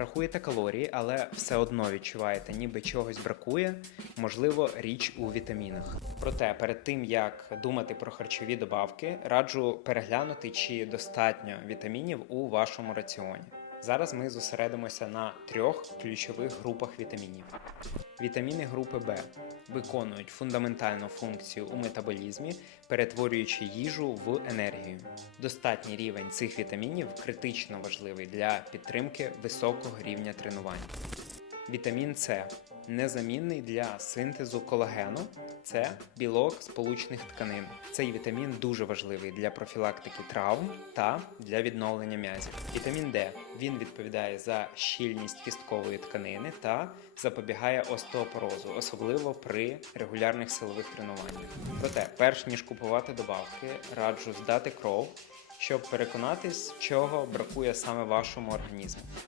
Рахуєте калорії, але все одно відчуваєте, ніби чогось бракує, можливо, річ у вітамінах. Проте перед тим як думати про харчові добавки, раджу переглянути, чи достатньо вітамінів у вашому раціоні. Зараз ми зосередимося на трьох ключових групах вітамінів. Вітаміни групи Б виконують фундаментальну функцію у метаболізмі, перетворюючи їжу в енергію. Достатній рівень цих вітамінів критично важливий для підтримки високого рівня тренувань. Вітамін С незамінний для синтезу колагену. Це білок сполучних тканин. Цей вітамін дуже важливий для профілактики травм та для відновлення м'язів. Вітамін Д він відповідає за щільність кісткової тканини та запобігає остеопорозу, особливо при регулярних силових тренуваннях. Проте, перш ніж купувати добавки, раджу здати кров, щоб переконатись, чого бракує саме вашому організму.